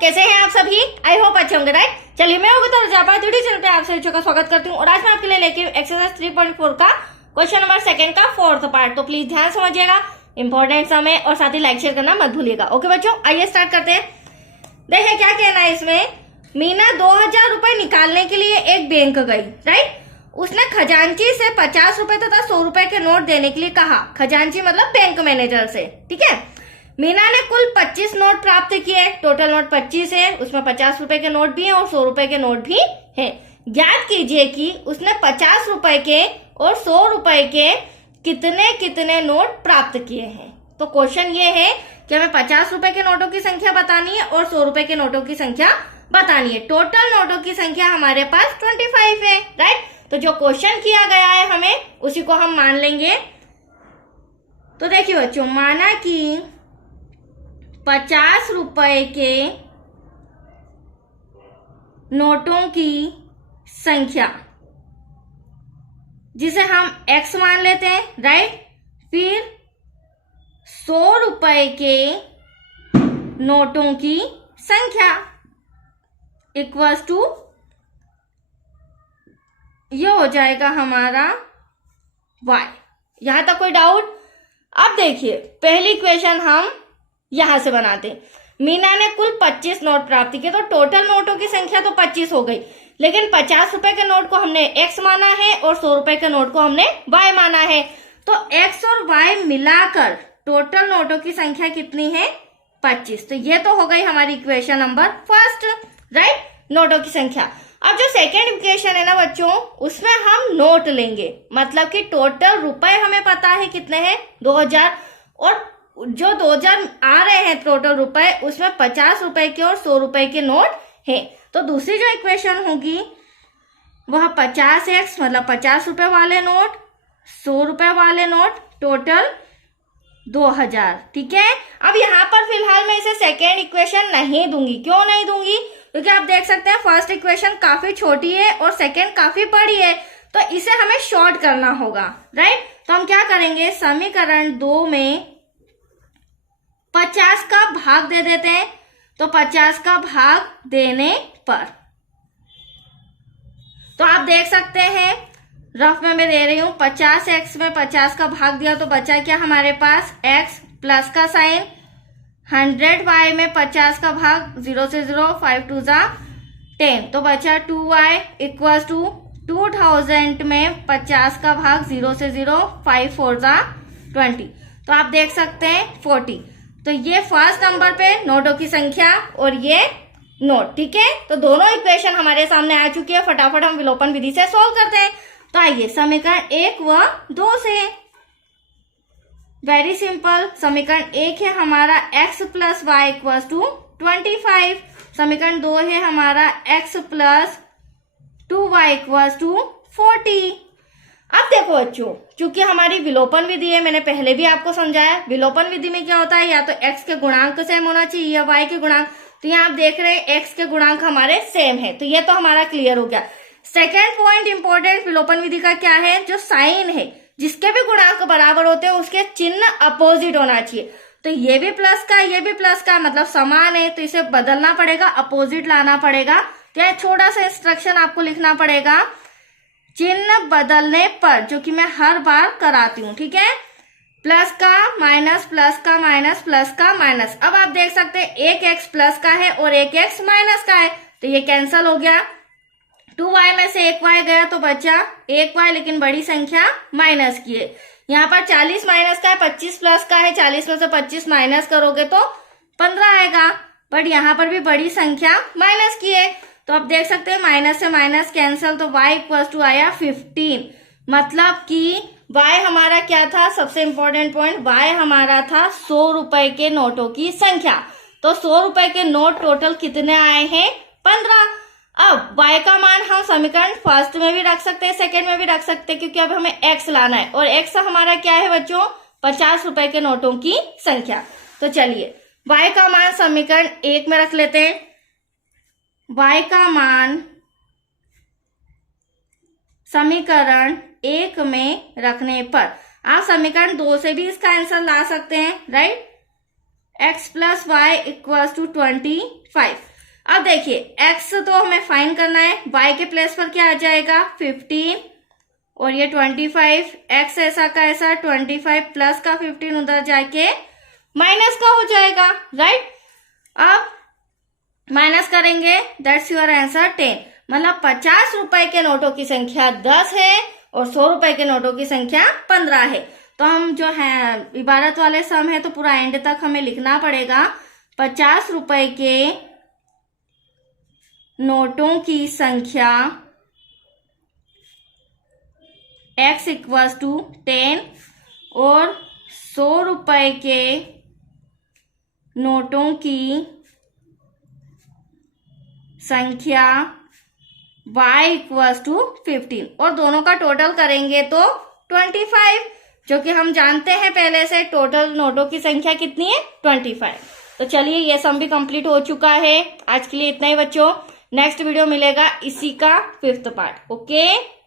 कैसे हैं आप सभी? आई होप अच्छे होंगे, राइट? चलिए मैं होगी जापा यूट्यूब चैनल पे आप सभी का स्वागत करती हूँ और आज मैं आपके लिए लेके एक्सरसाइज 3.4 का क्वेश्चन नंबर 2 का 4th पार्ट। तो प्लीज ध्यान समझिएगा, इंपॉर्टेंट समय और साथ ही लाइक शेयर करना मत भूलिएगा। ओके बच्चों, आइए स्टार्ट करते हैं। देखिए क्या कहना है इसमें। मीना 2000 रुपए निकालने के लिए एक बैंक गई, राइट? उसने खजांची से 50 रुपए तथा 100 रुपए के नोट देने के लिए कहा। खजांची मतलब बैंक मैनेजर से, ठीक है। मीना ने कुल 25 नोट प्राप्त किए। टोटल नोट 25 है, उसमें 50 रुपए के नोट भी हैं और 100 रुपए के नोट भी हैं। ज्ञात कीजिए कि उसने 50 रुपए के और 100 रुपए के कितने कितने नोट प्राप्त किए हैं। तो क्वेश्चन ये है कि हमें 50 रुपए के नोटों की संख्या बतानी है और 100 रुपए के नोटों की संख्या बतानी है। टोटल नोटों की संख्या हमारे पास 25 है, राइट? तो जो क्वेश्चन किया गया है हमें उसी को हम मान लेंगे। तो देखिए बच्चों, माना कि 50 रुपए के नोटों की संख्या जिसे हम x मान लेते हैं, राइट? फिर 100 रुपए के नोटों की संख्या इक्वल्स टू ये हो जाएगा हमारा y। यहां तक कोई डाउट? अब देखिए पहली इक्वेशन हम यहां से बनाते हैं। मीना ने कुल 25 नोट प्राप्त किए, तो टोटल नोटों की संख्या तो 25 हो गई, लेकिन 50 रुपए के नोट को हमने x माना है और 100 रुपए के नोट को हमने y माना है। तो x और y मिलाकर टोटल नोटों की संख्या कितनी है? 25। तो ये तो हो गई हमारी इक्वेशन नंबर 1, राइट? नोटों की संख्या। अब जो सेकेंड इक्वेशन है ना बच्चों, उसमें हम नोट लेंगे, मतलब कि टोटल रुपए हमें पता है कितने हैं, 2000, और जो 2000 आ रहे हैं टोटल रुपए, उसमें 50 रुपए के और 100 रुपए के नोट हैं। तो दूसरी जो इक्वेशन होगी वह 50x मतलब 50 रुपए वाले नोट, 100 रुपए वाले नोट, टोटल 2000, ठीक है। अब यहाँ पर फिलहाल मैं इसे सेकेंड इक्वेशन नहीं दूंगी। क्यों नहीं दूंगी? क्योंकि आप देख सकते हैं फर्स्ट इक्वेशन काफी छोटी है और सेकेंड काफी बड़ी है, तो इसे हमें शॉर्ट करना होगा, राइट? तो हम क्या करेंगे, समीकरण 2 में 50 का भाग दे देते हैं। तो 50 का भाग देने पर तो आप देख सकते हैं रफ में मैं दे रही हूं 50x में 50 का भाग दिया तो बचा क्या हमारे पास x प्लस का साइन। 100y में 50 का भाग 0 से 0, 5 2 जा 10, तो बचा 2y इक्वल्स टू 2000 में 50 का भाग 0 से 0, 5 4 जा 20, तो आप देख सकते हैं 40। तो ये फर्स्ट नंबर पे नोटों की संख्या और ये नोट, ठीक है। तो दोनों इक्वेशन हमारे सामने आ चुकी है। फटाफट हम विलोपन विधि से सॉल्व करते हैं। तो आइए समीकरण 1 व 2 से, वेरी सिंपल। समीकरण 1 है हमारा x plus Y equals to 25। समीकरण 2 है हमारा x plus 2y equals to 40। अब देखो बच्चों, चूंकि हमारी विलोपन विधि है, मैंने पहले भी आपको समझाया, विलोपन विधि में क्या होता है, या तो x के गुणांक सेम होना चाहिए या y के गुणांक। तो यहाँ आप देख रहे हैं x के गुणांक हमारे सेम है, तो ये तो हमारा क्लियर हो गया। सेकेंड पॉइंट इंपॉर्टेंट विलोपन विधि का क्या है, जो साइन है, जिसके भी गुणांक बराबर होते हैं उसके चिन्ह अपोजिट होना चाहिए। तो ये भी प्लस का, ये भी प्लस का, मतलब समान है, तो इसे बदलना पड़ेगा, अपोजिट लाना पड़ेगा। तो यहाँ छोटा सा इंस्ट्रक्शन आपको लिखना पड़ेगा, चिन्ह बदलने पर, जो कि मैं हर बार कराती हूँ, ठीक है। प्लस का माइनस, प्लस का माइनस, प्लस का माइनस। अब आप देख सकते हैं एक x प्लस का है और एक x माइनस का है, तो ये कैंसल हो गया। 2y में से 1y गया तो बचा 1y, लेकिन बड़ी संख्या माइनस की है। यहाँ पर 40 माइनस का है, 25 प्लस का है, 40 में से 25 माइनस करोगे तो 15 आएगा, बट यहाँ पर भी बड़ी संख्या माइनस की है। तो आप देख सकते हैं माइनस से माइनस कैंसल, तो y इक्वल्स टू आया 15। मतलब कि y हमारा क्या था, सबसे इंपॉर्टेंट पॉइंट, y हमारा था 100 रुपए के नोटों की संख्या। तो 100 रुपए के नोट टोटल कितने आए हैं, 15। अब y का मान हम समीकरण फर्स्ट में भी रख सकते हैं, सेकेंड में भी रख सकते हैं, क्योंकि अब हमें x लाना है, और x हमारा क्या है बच्चों, 50 रुपए के नोटों की संख्या। तो चलिए y का मान समीकरण 1 में रख लेते हैं। y का मान समीकरण 1 में रखने पर आप समीकरण 2 से भी इसका आंसर ला सकते हैं, right? x plus Y equals to 25। अब देखिए x तो हमें फाइंड करना है, y के प्लेस पर क्या आ जाएगा 15 और ये 25, x ऐसा का ऐसा 25 प्लस का 15 उधर जाके माइनस का हो जाएगा, राइट। अब माइनस करेंगे, दैट्स योर आंसर 10। मतलब 50 रुपए के नोटों की संख्या 10 है और 100 रुपए के नोटों की संख्या 15 है। तो हम जो है इबारत वाले सम है तो पूरा एंड तक हमें लिखना पड़ेगा। 50 रुपए के नोटों की संख्या x इक्वल्स टू 10 और 100 रुपए के नोटों की संख्या y इक्वल्स टू 15 और दोनों का टोटल करेंगे तो 25, जो कि हम जानते हैं पहले से टोटल नोटों की संख्या कितनी है 25। तो चलिए ये सम भी कंप्लीट हो चुका है। आज के लिए इतना ही बच्चों, नेक्स्ट वीडियो मिलेगा इसी का 5th पार्ट। ओके।